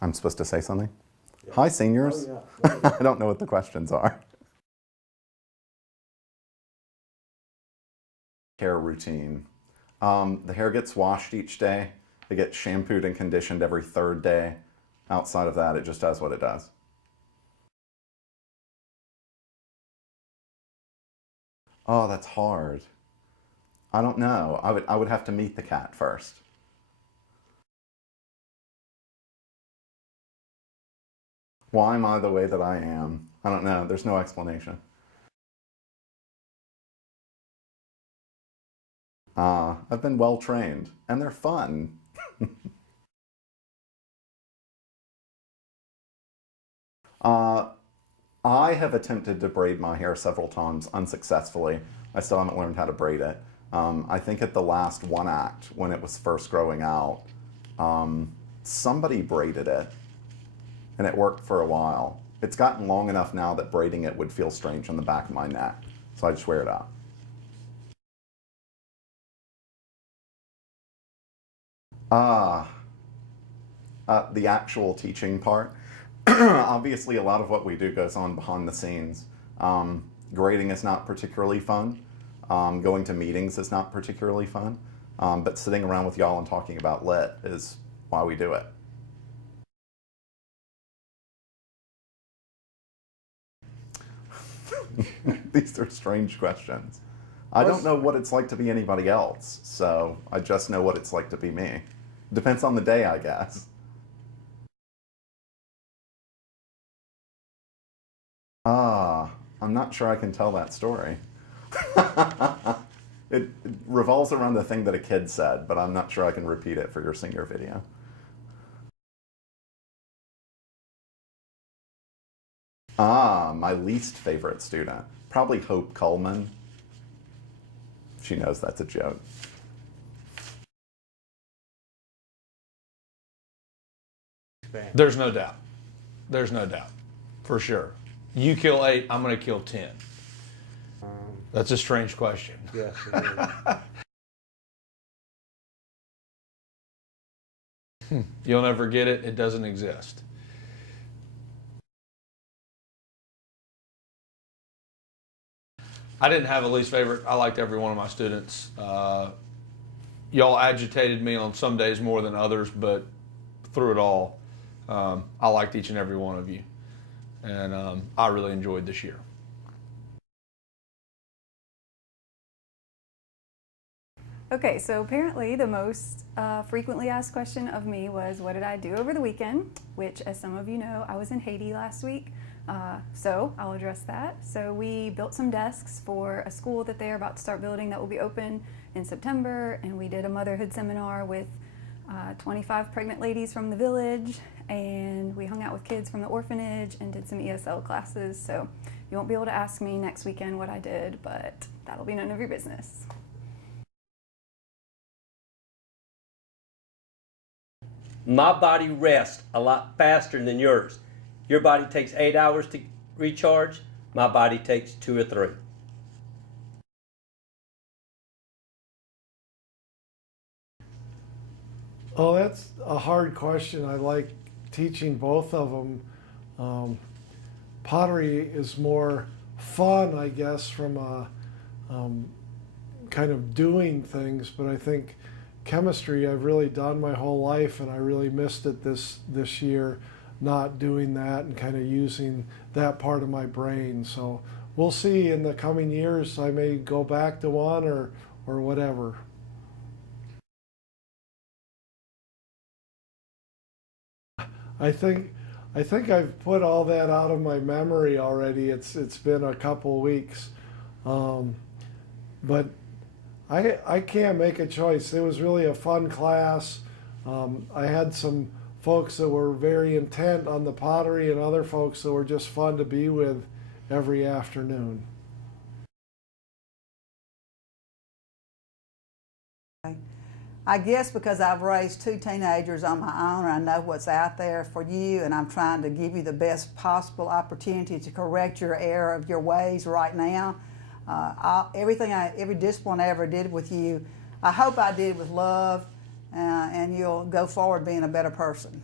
I'm supposed to say something? Yeah. Hi, seniors. Oh, yeah. I don't know what the questions are. Hair routine. The hair gets washed each day. It gets shampooed and conditioned every third day. Outside of that, it just does what it does. Oh, that's hard. I don't know. I would have to meet the cat first. Why am I the way that I am? I don't know. There's no explanation. I've been well trained, and they're fun. uh, I have attempted to braid my hair several times unsuccessfully. I still haven't learned how to braid it. I think at the last one act, when it was first growing out, somebody braided it, and it worked for a while. It's gotten long enough now that braiding it would feel strange on the back of my neck, so I just wear it out. Ah, the actual teaching part. Obviously, a lot of what we do goes on behind the scenes. Grading is not particularly fun. Going to meetings is not particularly fun. But sitting around with y'all and talking about lit is why we do it. These are strange questions. I don't know what it's like to be anybody else, so I just know what it's like to be me. Depends on the day, I guess. Ah, I'm not sure I can tell that story. It revolves around the thing that a kid said, but I'm not sure I can repeat it for your senior video. Ah, my least favorite student. Probably Hope Coleman. She knows that's a joke. There's no doubt. There's no doubt. For sure. You kill 8, I'm going to kill 10. That's a strange question. Yes, it is. You'll never get it. It doesn't exist. I didn't have a least favorite. I liked every one of my students. Y'all agitated me on some days more than others, but through it all, I liked each and every one of you. And I really enjoyed this year. Okay, so apparently the most frequently asked question of me was, what did I do over the weekend? Which, as some of you know, I was in Haiti last week. So I'll address that. So we built some desks for a school that they're about to start building that will be open in September. And we did a motherhood seminar with 25 pregnant ladies from the village. And we hung out with kids from the orphanage and did some ESL classes. So you won't be able to ask me next weekend what I did, but that'll be none of your business. My body rests a lot faster than yours. Your body takes 8 hours to recharge. My body takes 2 or 3. Oh, that's a hard question. I like teaching both of them. Pottery is more fun, I guess, from a kind of doing things, but I think chemistry I've really done my whole life, and I really missed it this year, not doing that and kind of using that part of my brain. So we'll see in the coming years. I may go back to one or whatever. I think I've put all that out of my memory already. It's been a couple weeks, but I can't make a choice. It was really a fun class. I had some folks that were very intent on the pottery and other folks that were just fun to be with every afternoon. I guess because I've raised 2 teenagers on my own, I know what's out there for you, and I'm trying to give you the best possible opportunity to correct your error of your ways right now. Every discipline I ever did with you, I hope I did with love, and you'll go forward being a better person.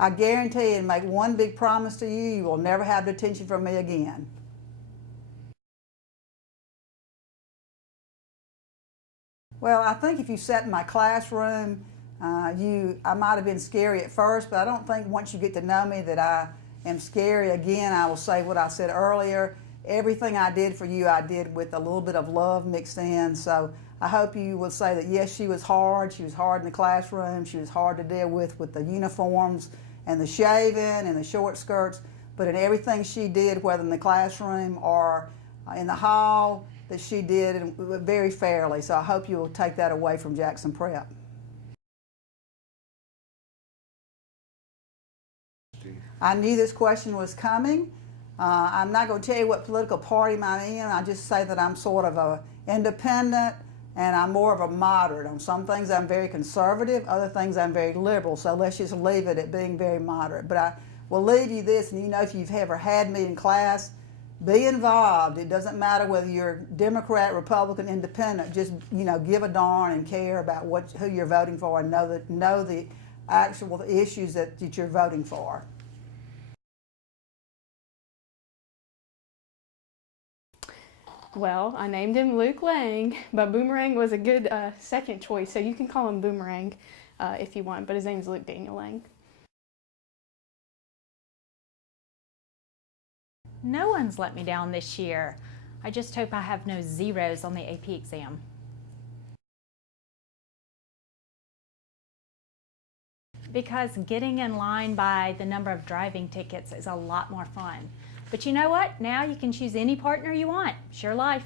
I guarantee and make one big promise to you, you will never have detention from me again. Well, I think if you sat in my classroom, I might have been scary at first, but I don't think once you get to know me that I am scary. Again, I will say what I said earlier. Everything I did for you, I did with a little bit of love mixed in. So I hope you will say that yes, she was hard. She was hard in the classroom. She was hard to deal with the uniforms and the shaving and the short skirts. But in everything she did, whether in the classroom or in the hall, that she did very fairly. So I hope you will take that away from Jackson Prep. I knew this question was coming. I'm not going to tell you what political party I'm in. I just say that I'm sort of an independent and I'm more of a moderate. On some things I'm very conservative, other things I'm very liberal. So let's just leave it at being very moderate. But I will leave you this, and you know if you've ever had me in class, be involved. It doesn't matter whether you're Democrat, Republican, Independent. Just give a darn and care about who you're voting for, and know the actual issues that you're voting for. Well, I named him Luke Lang, but Boomerang was a good second choice, so you can call him Boomerang if you want, but his name is Luke Daniel Lang. No one's let me down this year. I just hope I have no zeros on the AP exam. Because getting in line by the number of driving tickets is a lot more fun. But you know what? Now you can choose any partner you want. It's your life.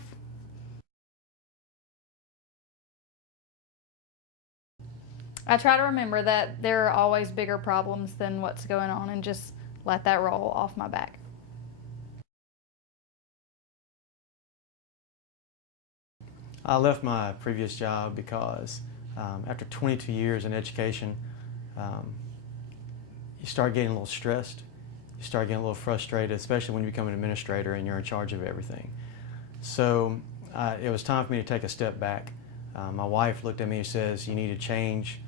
I try to remember that there are always bigger problems than what's going on and just let that roll off my back. I left my previous job because after 22 years in education, you start getting a little stressed. You start getting a little frustrated, especially when you become an administrator and you're in charge of everything. So it was time for me to take a step back. My wife looked at me and says, you need to change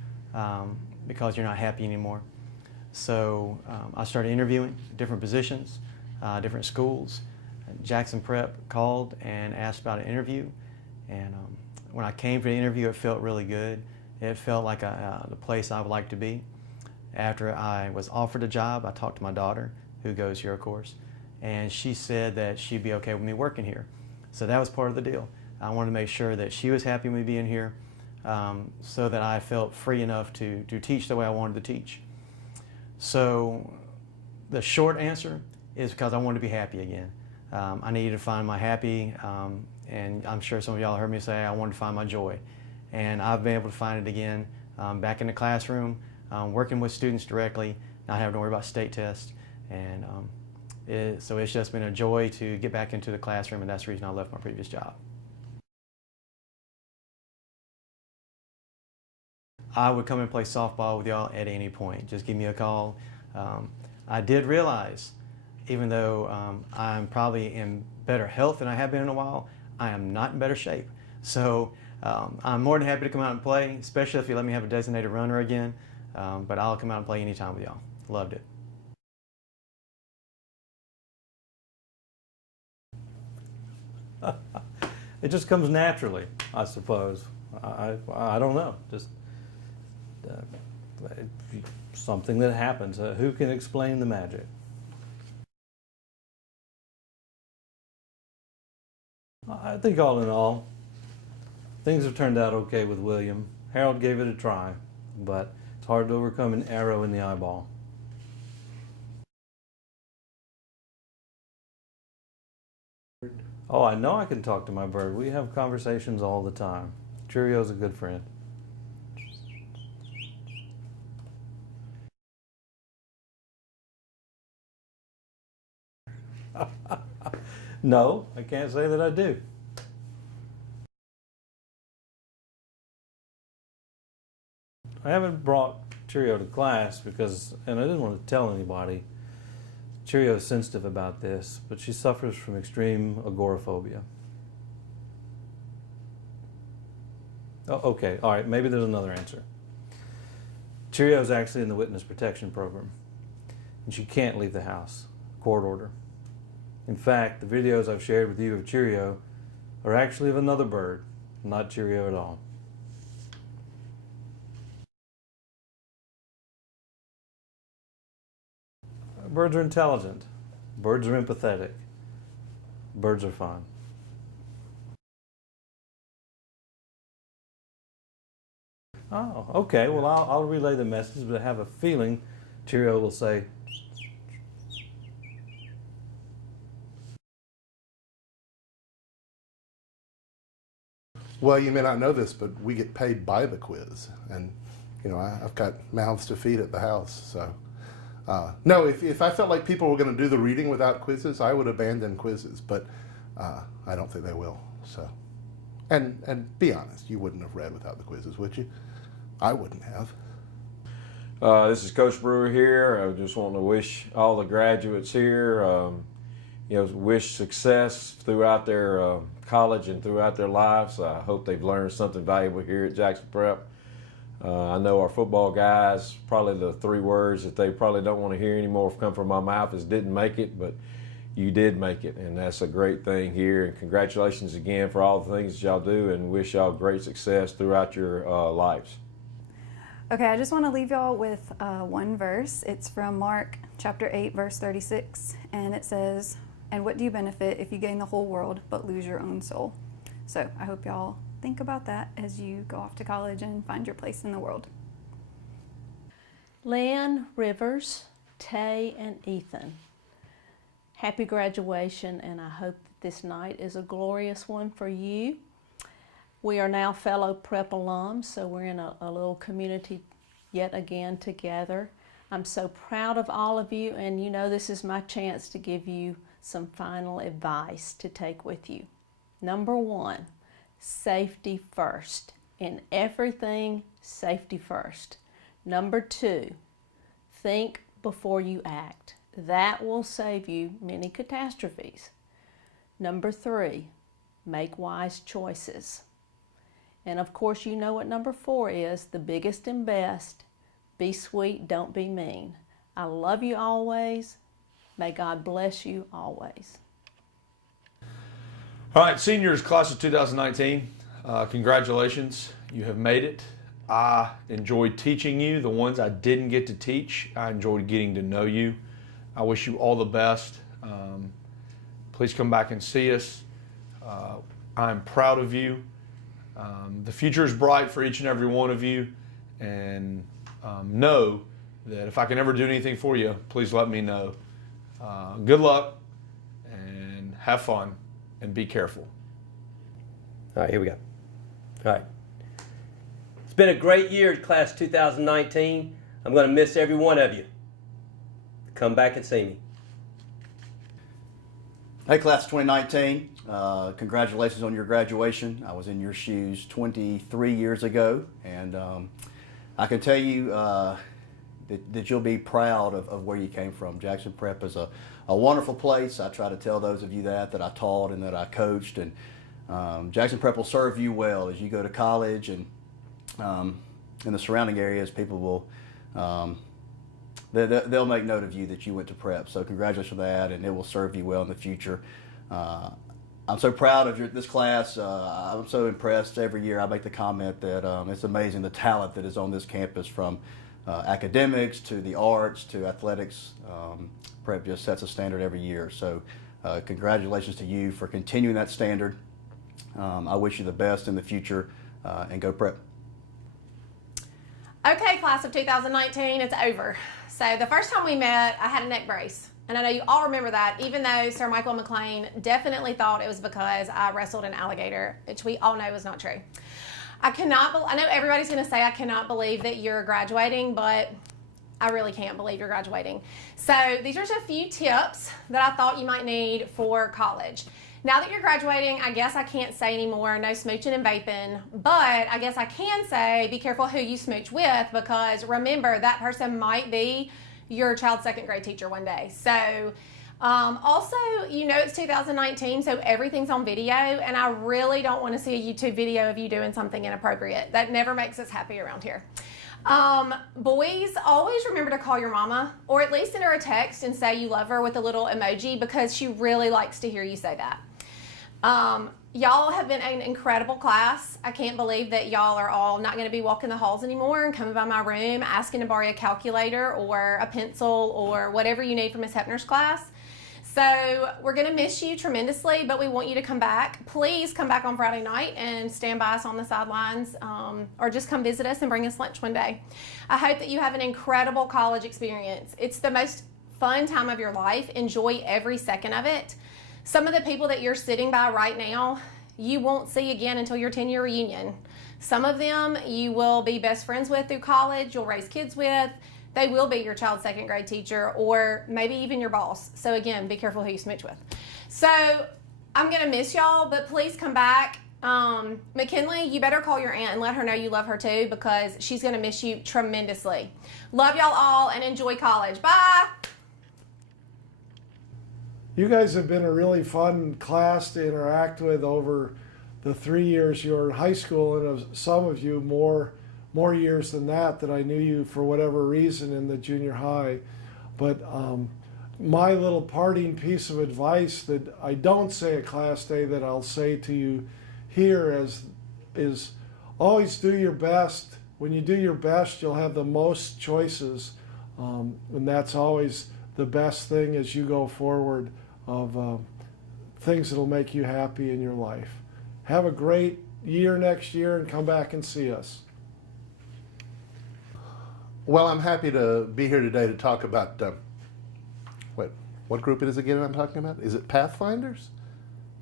because you're not happy anymore. So I started interviewing different positions, different schools. Jackson Prep called and asked about an interview. And when I came for the interview, it felt really good. It felt like the place I would like to be. After I was offered a job, I talked to my daughter, who goes here, of course, and she said that she'd be okay with me working here. So that was part of the deal. I wanted to make sure that she was happy with me being here so that I felt free enough to teach the way I wanted to teach. So the short answer is because I wanted to be happy again. I needed to find my happy, and I'm sure some of y'all heard me say I wanted to find my joy. And I've been able to find it again back in the classroom, working with students directly, not having to worry about state tests. And so it's just been a joy to get back into the classroom, and that's the reason I left my previous job. I would come and play softball with y'all at any point. Just give me a call. I did realize, even though I'm probably in better health than I have been in a while, I am not in better shape. So I'm more than happy to come out and play, especially if you let me have a designated runner again. But I'll come out and play anytime with y'all. Loved it. It just comes naturally, I suppose. I don't know. Just something that happens. Who can explain the magic? I think all in all, things have turned out okay with William. Harold gave it a try, but it's hard to overcome an arrow in the eyeball. Oh, I know I can talk to my bird. We have conversations all the time. Cheerio's a good friend. No, I can't say that I do. I haven't brought Cheerio to class because, and I didn't want to tell anybody, Cheerio is sensitive about this, but she suffers from extreme agoraphobia. Oh, okay, all right, maybe there's another answer. Cheerio is actually in the witness protection program. and she can't leave the house. Court order. In fact, the videos I've shared with you of Cheerio are actually of another bird, not Cheerio at all. Birds are intelligent. Birds are empathetic. Birds are fun. Oh, okay. Well, I'll relay the message, but I have a feeling Cheerio will say, well, you may not know this, but we get paid by the quiz. And, you know, I've got mouths to feed at the house. So, no, if I felt like people were going to do the reading without quizzes, I would abandon quizzes. But I don't think they will. So, and be honest, you wouldn't have read without the quizzes, would you? I wouldn't have. This is Coach Brewer here. I just want to wish all the graduates here, you know, wish success throughout their college and throughout their lives. I hope they've learned something valuable here at Jackson Prep. I know our football guys, probably the 3 words that they probably don't want to hear anymore come from my mouth is didn't make it, but you did make it, and that's a great thing here. And congratulations again for all the things that y'all do, and wish y'all great success throughout your lives. Okay, I just want to leave y'all with one verse. It's from Mark chapter 8, verse 36, and it says, "And what do you benefit if you gain the whole world but lose your own soul?" So I hope y'all think about that as you go off to college and find your place in the world. Lynn, Rivers, Tay, and Ethan, happy graduation, and I hope that this night is a glorious one for you. We are now fellow prep alums, so we're in a little community yet again together. I'm so proud of all of you, and you know this is my chance to give you some final advice to take with you. Number 1, safety first. In everything, safety first. Number 2, think before you act. That will save you many catastrophes. Number 3, make wise choices. And of course, you know what number 4 is, the biggest and best. Be sweet, don't be mean. I love you always. May God bless you always. All right, seniors, class of 2019, congratulations. You have made it. I enjoyed teaching you. The ones I didn't get to teach, I enjoyed getting to know you. I wish you all the best. Please come back and see us. I'm proud of you. The future is bright for each and every one of you, and know that if I can ever do anything for you, please let me know. Good luck, and have fun, and be careful. All right, here we go. All right. It's been a great year, class 2019. I'm going to miss every one of you. Come back and see me. Hey, class of 2019, congratulations on your graduation. I was in your shoes 23 years ago, and I can tell you that you'll be proud of where you came from. Jackson Prep is a wonderful place. I try to tell those of you that I taught and that I coached, and Jackson Prep will serve you well as you go to college, and in the surrounding areas, people will they'll make note of you that you went to prep. So congratulations for that, and it will serve you well in the future. I'm so proud of this class. I'm so impressed every year. I make the comment that it's amazing the talent that is on this campus, from academics to the arts to athletics. Prep just sets a standard every year. So congratulations to you for continuing that standard. I wish you the best in the future, and go Prep. Okay, class of 2019, it's over. So the first time we met, I had a neck brace. And I know you all remember that, even though Sir Michael McLean definitely thought it was because I wrestled an alligator, which we all know is not true. I know everybody's going to say I cannot believe that you're graduating, but I really can't believe you're graduating. So these are just a few tips that I thought you might need for college. Now that you're graduating, I guess I can't say anymore, no smooching and vaping, but I guess I can say be careful who you smooch with, because remember, that person might be your child's second grade teacher one day. So also, you know, it's 2019, so everything's on video, and I really don't want to see a YouTube video of you doing something inappropriate. That never makes us happy around here. Boys, always remember to call your mama, or at least send her a text and say you love her with a little emoji, because she really likes to hear you say that. Y'all have been an incredible class. I can't believe that y'all are all not going to be walking the halls anymore and coming by my room asking to borrow a calculator or a pencil or whatever you need for Miss Hepner's class. So we're going to miss you tremendously, but we want you to come back. Please come back on Friday night and stand by us on the sidelines, or just come visit us and bring us lunch one day. I hope that you have an incredible college experience. It's the most fun time of your life. Enjoy every second of it. Some of the people that you're sitting by right now, you won't see again until your 10-year reunion. Some of them you will be best friends with through college, you'll raise kids with. They will be your child's second grade teacher, or maybe even your boss. So again, be careful who you smooch with. So I'm gonna miss y'all, but please come back. McKinley, you better call your aunt and let her know you love her too, because she's gonna miss you tremendously. Love y'all all and enjoy college. Bye. You guys have been a really fun class to interact with over the 3 years you were in high school, and some of you more years than that I knew you for whatever reason in the junior high. But my little parting piece of advice that I don't say at class day that I'll say to you here is always do your best. When you do your best, you'll have the most choices, and that's always the best thing as you go forward of things that'll make you happy in your life. Have a great year next year and come back and see us. Well, I'm happy to be here today to talk about, what group it is again I'm talking about? Is it Pathfinders?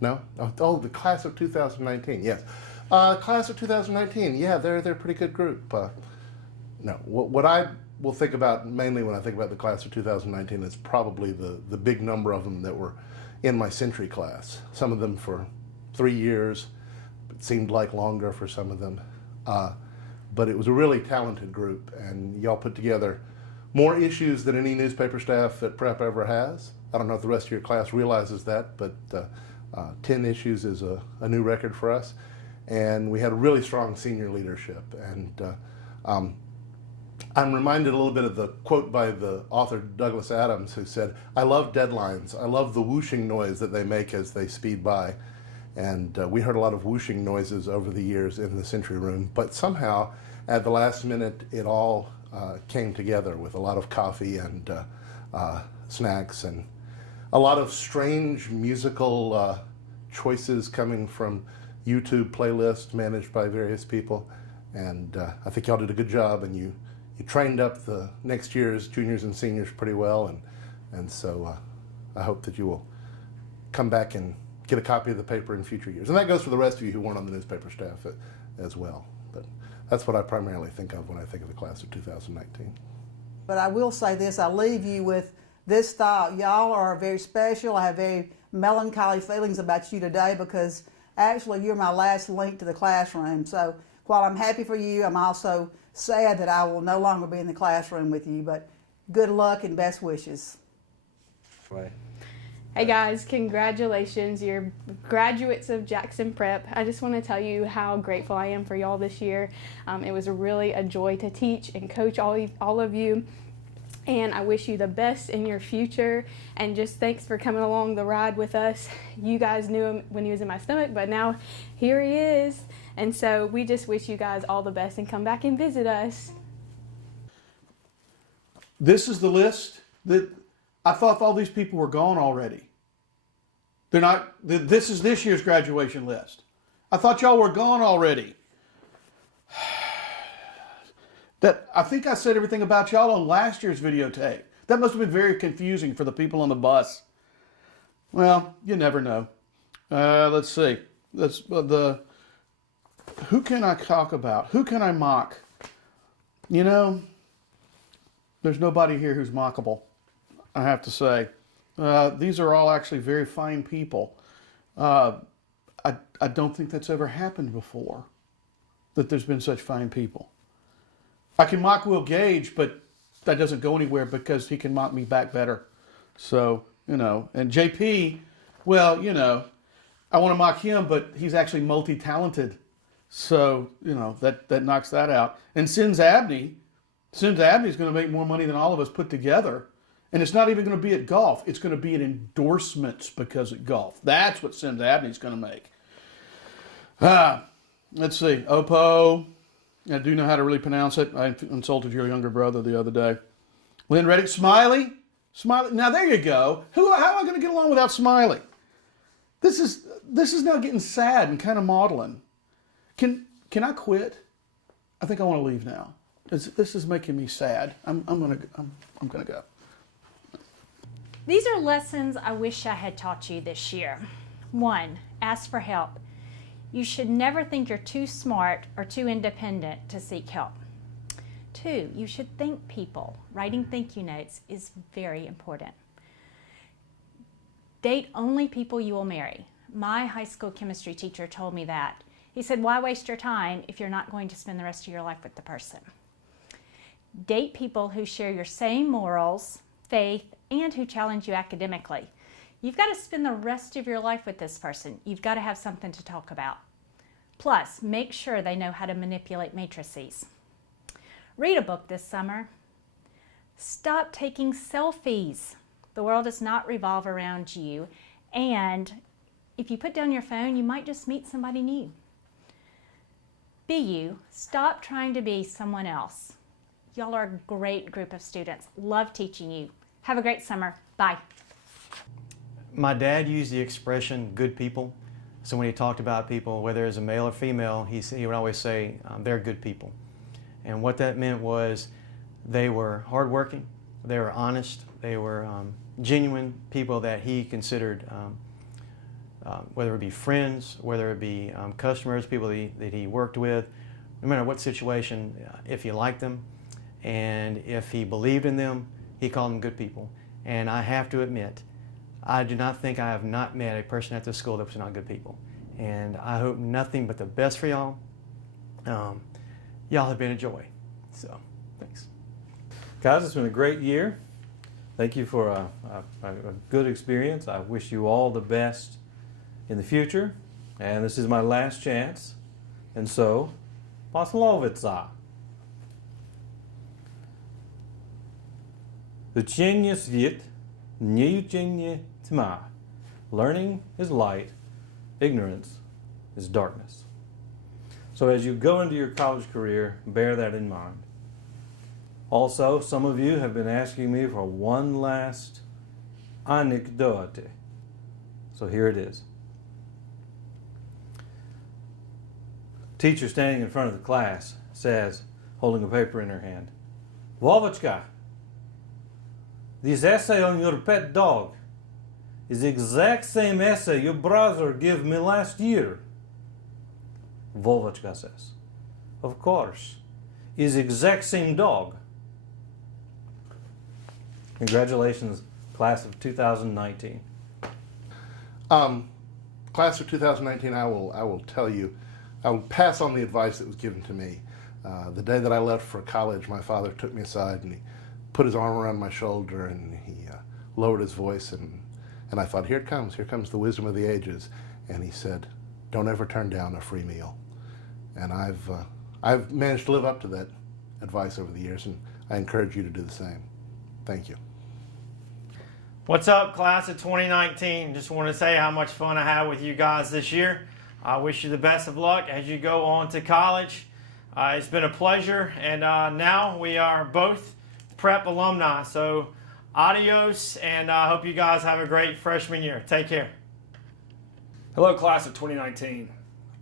No? Oh, the class of 2019, yes. Class of 2019, yeah, they're a pretty good group. No, what I will think about mainly when I think about the class of 2019 is probably the big number of them that were in my century class. Some of them for 3 years, it seemed like longer for some of them. But it was a really talented group, and y'all put together more issues than any newspaper staff at Prep ever has. I don't know if the rest of your class realizes that, but 10 issues is a new record for us. And we had a really strong senior leadership. And I'm reminded a little bit of the quote by the author Douglas Adams, who said, "I love deadlines. I love the whooshing noise that they make as they speed by." And we heard a lot of whooshing noises over the years in the Century Room, but somehow at the last minute it all came together with a lot of coffee and snacks and a lot of strange musical choices coming from YouTube playlists managed by various people. And I think y'all did a good job, and you trained up the next year's juniors and seniors pretty well, and so I hope that you will come back and get a copy of the paper in future years. And that goes for the rest of you who weren't on the newspaper staff as well. But that's what I primarily think of when I think of the class of 2019. But I will say this, I leave you with this thought. Y'all are very special. I have very melancholy feelings about you today because actually you're my last link to the classroom. So while I'm happy for you, I'm also sad that I will no longer be in the classroom with you. But good luck and best wishes. Right. Hey guys, congratulations. You're graduates of Jackson Prep. I just want to tell you how grateful I am for y'all this year. It was really a joy to teach and coach all of you. And I wish you the best in your future. And just thanks for coming along the ride with us. You guys knew him when he was in my stomach, but now here he is. And so we just wish you guys all the best and come back and visit us. This is the list that I thought all these people were gone already. They're not. This is this year's graduation list. I thought y'all were gone already. That I think I said everything about y'all on last year's videotape. That must have been very confusing for the people on the bus. Well, you never know. Let's see. Who can I talk about? Who can I mock? You know, there's nobody here who's mockable, I have to say. These are all actually very fine people. I don't think that's ever happened before, that there's been such fine people. I can mock Will Gage, but that doesn't go anywhere because he can mock me back better. So, you know, and JP, well, you know, I want to mock him, but he's actually multi-talented. So, you know, that knocks that out. And Sins Abney, Sims Abney's going to make more money than all of us put together. And it's not even going to be at golf. It's going to be in endorsements because at golf. That's what Sims Abney's going to make. Let's see. Oppo. I do know how to really pronounce it. I insulted your younger brother the other day. Lynn Reddick. Smiley. Smiley. Now there you go. How am I going to get along without Smiley? This is now getting sad and kind of maudlin. Can I quit? I think I want to leave now. This is making me sad. I'm gonna go. These are lessons I wish I had taught you this year. 1, ask for help. You should never think you're too smart or too independent to seek help. 2, you should thank people. Writing thank you notes is very important. Date only people you will marry. My high school chemistry teacher told me that. He said, why waste your time if you're not going to spend the rest of your life with the person? Date people who share your same morals, faith, and who challenge you academically. You've got to spend the rest of your life with this person. You've got to have something to talk about. Plus, make sure they know how to manipulate matrices. Read a book this summer. Stop taking selfies. The world does not revolve around you. And if you put down your phone, you might just meet somebody new. Be you. Stop trying to be someone else. Y'all are a great group of students. Love teaching you. Have a great summer. Bye. My dad used the expression good people. So when he talked about people, whether it's a male or female, he would always say they're good people. And what that meant was they were hardworking, they were honest, they were genuine people that he considered, whether it be friends, whether it be customers, people that he worked with, no matter what situation, if he liked them and if he believed in them, he called them good people. And I have to admit, I do not think I have not met a person at this school that was not good people. And I hope nothing but the best for y'all. Y'all have been a joy. So, thanks. Guys, it's been a great year. Thank you for a good experience. I wish you all the best in the future. And this is my last chance. And so, poslovica. Učenie sviet, nieučenie tma. Learning is light, ignorance is darkness. So as you go into your college career, bear that in mind. Also, some of you have been asking me for one last anecdote. So here it is. Teacher standing in front of the class says, holding a paper in her hand, Vovachka, this essay on your pet dog is the exact same essay your brother gave me last year. Vovachka says, of course, is the exact same dog. Congratulations, class of 2019. Class of 2019, I will tell you, I will pass on the advice that was given to me. The day that I left for college, my father took me aside and he put his arm around my shoulder and he lowered his voice and I thought, here comes the wisdom of the ages. And he said, don't ever turn down a free meal. And I've managed to live up to that advice over the years, and I encourage you to do the same. Thank you. What's up, class of 2019? Just want to say how much fun I had with you guys this year. I wish you the best of luck as you go on to college. It's been a pleasure, and now we are both prep alumni. So adios, and I hope you guys have a great freshman year. Take care. Hello, class of 2019.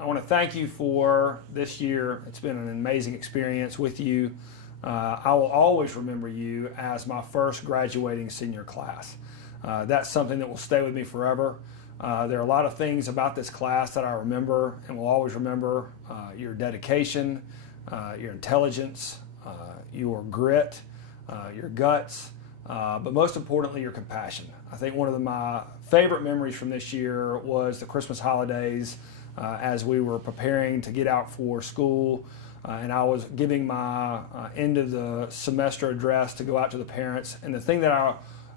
I want to thank you for this year. It's been an amazing experience with you. I will always remember you as my first graduating senior class. That's something that will stay with me forever. There are a lot of things about this class that I remember and will always remember. Your dedication, your intelligence, your grit, your guts, but most importantly, your compassion. I think one of my favorite memories from this year was the Christmas holidays as we were preparing to get out for school. And I was giving my end of the semester address to go out to the parents. And the thing that I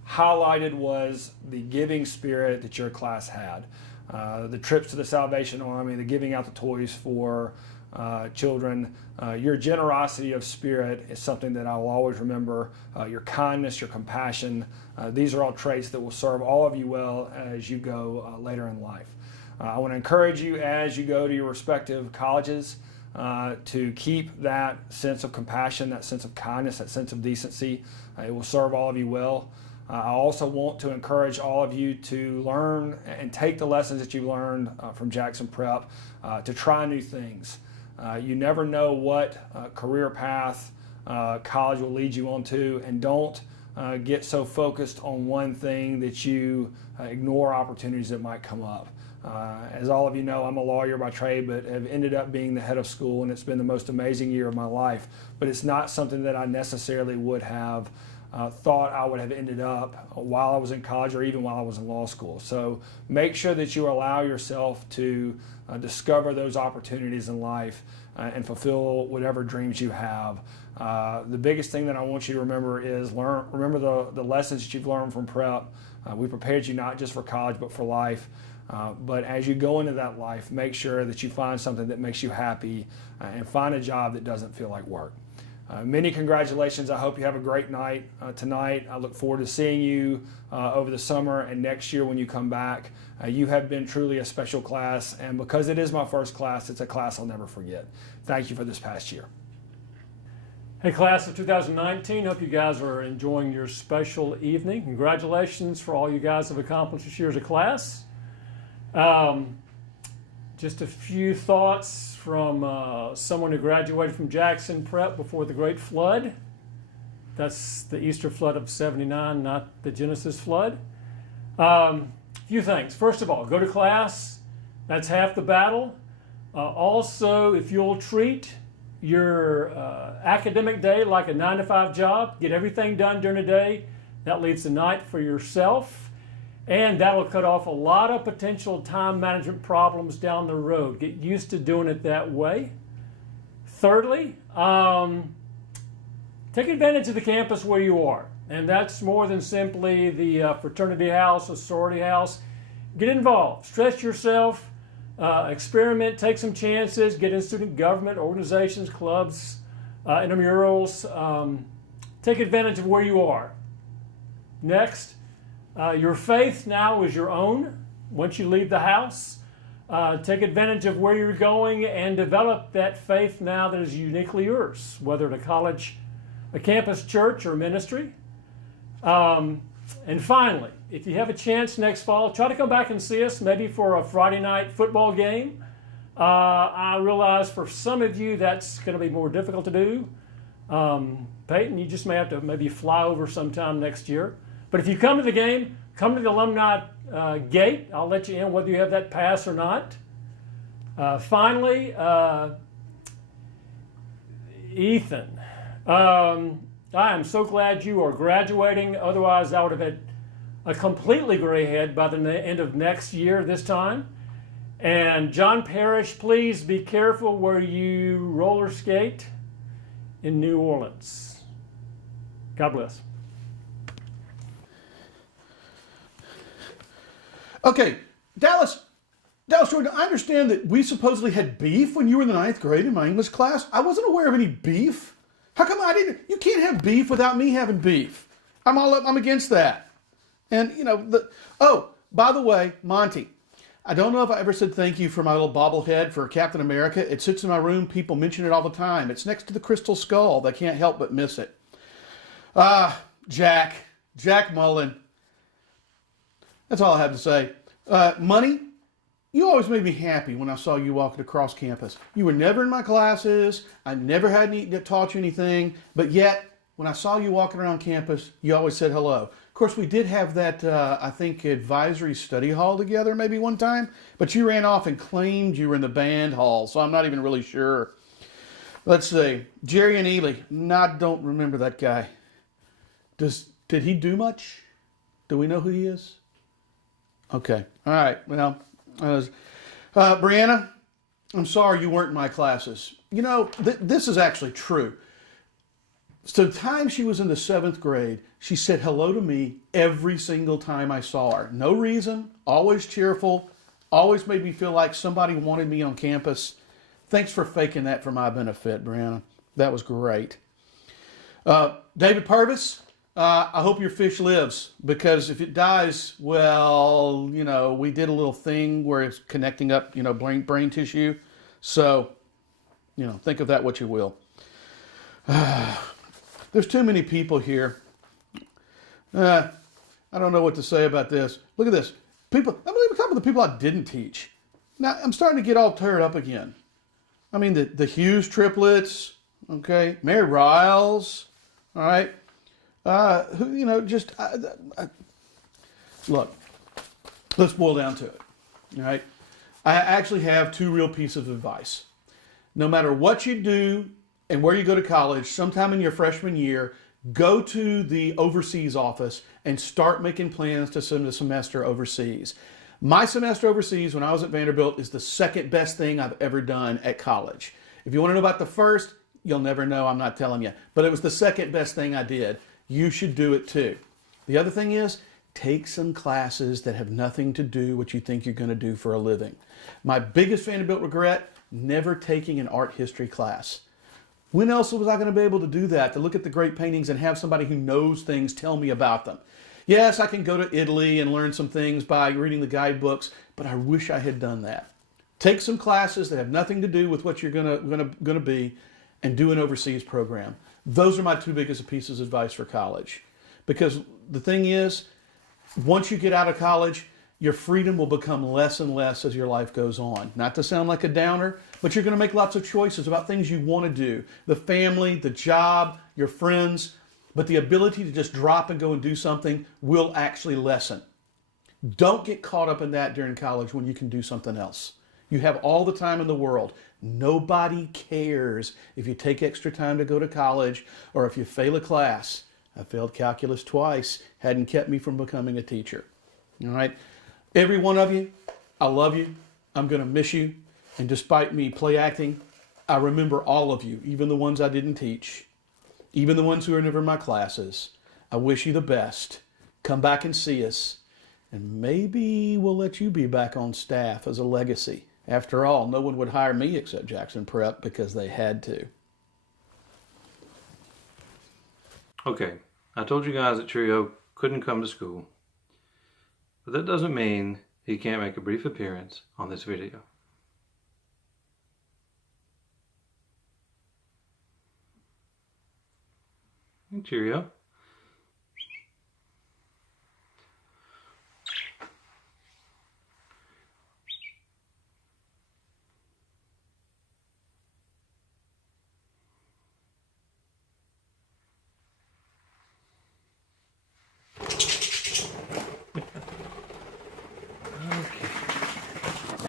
highlighted was the giving spirit that your class had. The trips to the Salvation Army, the giving out the toys for children. Your generosity of spirit is something that I will always remember. Your kindness, your compassion, these are all traits that will serve all of you well as you go later in life. I want to encourage you as you go to your respective colleges to keep that sense of compassion, that sense of kindness, that sense of decency. It will serve all of you well. I also want to encourage all of you to learn and take the lessons that you learned from Jackson Prep to try new things. You never know what career path college will lead you onto, and don't get so focused on one thing that you ignore opportunities that might come up. As all of you know, I'm a lawyer by trade, but have ended up being the head of school, and it's been the most amazing year of my life. But it's not something that I necessarily would have thought I would have ended up while I was in college or even while I was in law school. So make sure that you allow yourself to discover those opportunities in life and fulfill whatever dreams you have. The biggest thing that I want you to remember is remember the lessons that you've learned from prep. We prepared you not just for college but for life. But as you go into that life, make sure that you find something that makes you happy and find a job that doesn't feel like work. Many congratulations. I hope you have a great night tonight. I look forward to seeing you over the summer and next year when you come back. You have been truly a special class, and because it is my first class, it's a class I'll never forget. Thank you for this past year. Hey, class of 2019, hope you guys are enjoying your special evening. Congratulations for all you guys have accomplished this year as a class. Just a few thoughts from someone who graduated from Jackson Prep before the Great Flood. That's the Easter flood of '79, not the Genesis flood. Few things. First of all, go to class. That's half the battle. Also, if you'll treat your academic day like a 9-to-5 job, get everything done during the day, that leaves the night for yourself. And that'll cut off a lot of potential time management problems down the road. Get used to doing it that way. Thirdly, take advantage of the campus where you are. And that's more than simply the fraternity house or sorority house. Get involved. Stretch yourself. Experiment. Take some chances. Get in student government, organizations, clubs, intramurals. Take advantage of where you are. Next. Your faith now is your own once you leave the house. Take advantage of where you're going and develop that faith now that is uniquely yours, whether at a college, a campus church, or ministry. And finally, if you have a chance next fall, try to come back and see us, maybe for a Friday night football game. I realize for some of you that's going to be more difficult to do. Peyton, you just may have to maybe fly over sometime next year. But if you come to the game, come to the alumni gate. I'll let you in whether you have that pass or not. Finally, Ethan, I am so glad you are graduating. Otherwise, I would have had a completely gray head by the end of next year this time. And John Parrish, please be careful where you roller skate in New Orleans. God bless. Okay, Dallas Jordan, I understand that we supposedly had beef when you were in the 9th grade in my English class. I wasn't aware of any beef. How come I didn't? You can't have beef without me having beef. I'm against that. And, oh, by the way, Monty, I don't know if I ever said thank you for my little bobblehead for Captain America. It sits in my room. People mention it all the time. It's next to the crystal skull. They can't help but miss it. Jack Mullen. That's all I have to say. Money, you always made me happy when I saw you walking across campus. You were never in my classes. I never had taught you anything. But yet, when I saw you walking around campus, you always said hello. Of course, we did have that, I think, advisory study hall together maybe one time. But you ran off and claimed you were in the band hall, so I'm not even really sure. Let's see. Jerry and Ely. I don't remember that guy. Did he do much? Do we know who he is? Okay. All right. Well, Brianna, I'm sorry you weren't in my classes. This is actually true. So the time she was in the 7th grade, she said hello to me every single time I saw her. No reason, always cheerful, always made me feel like somebody wanted me on campus. Thanks for faking that for my benefit, Brianna. That was great. David Purvis, I hope your fish lives, because if it dies, well, you know, we did a little thing where it's connecting up, you know, brain tissue. So, you know, think of that what you will. There's too many people here. I don't know what to say about this. Look at this. People, I'm even talking about the people I didn't teach. Now, I'm starting to get all teared up again. I mean, the Hughes triplets, okay, Mary Riles, all right, who, you know, just, look, let's boil down to it, all right? I actually have two real pieces of advice. No matter what you do and where you go to college, sometime in your freshman year, go to the overseas office and start making plans to send a semester overseas. My semester overseas when I was at Vanderbilt is the second best thing I've ever done at college. If you want to know about the first, you'll never know, I'm not telling you. But it was the second best thing I did. You should do it too. The other thing is, take some classes that have nothing to do what you think you're going to do for a living. My biggest Vanderbilt regret, never taking an art history class. When else was I going to be able to do that, to look at the great paintings and have somebody who knows things tell me about them? Yes, I can go to Italy and learn some things by reading the guidebooks, but I wish I had done that. Take some classes that have nothing to do with what you're gonna be and do an overseas program. Those are my two biggest pieces of advice for college. Because the thing is, once you get out of college, your freedom will become less and less as your life goes on. Not to sound like a downer, but you're going to make lots of choices about things you want to do. The family, the job, your friends, but the ability to just drop and go and do something will actually lessen. Don't get caught up in that during college when you can do something else. You have all the time in the world. Nobody cares if you take extra time to go to college or if you fail a class. I failed calculus twice, hadn't kept me from becoming a teacher. All right? Every one of you, I love you. I'm going to miss you. And despite me play acting, I remember all of you, even the ones I didn't teach, even the ones who are never in my classes. I wish you the best. Come back and see us. And maybe we'll let you be back on staff as a legacy. After all, no one would hire me except Jackson Prep because they had to. Okay, I told you guys that Cheerio couldn't come to school. But that doesn't mean he can't make a brief appearance on this video. Cheerio.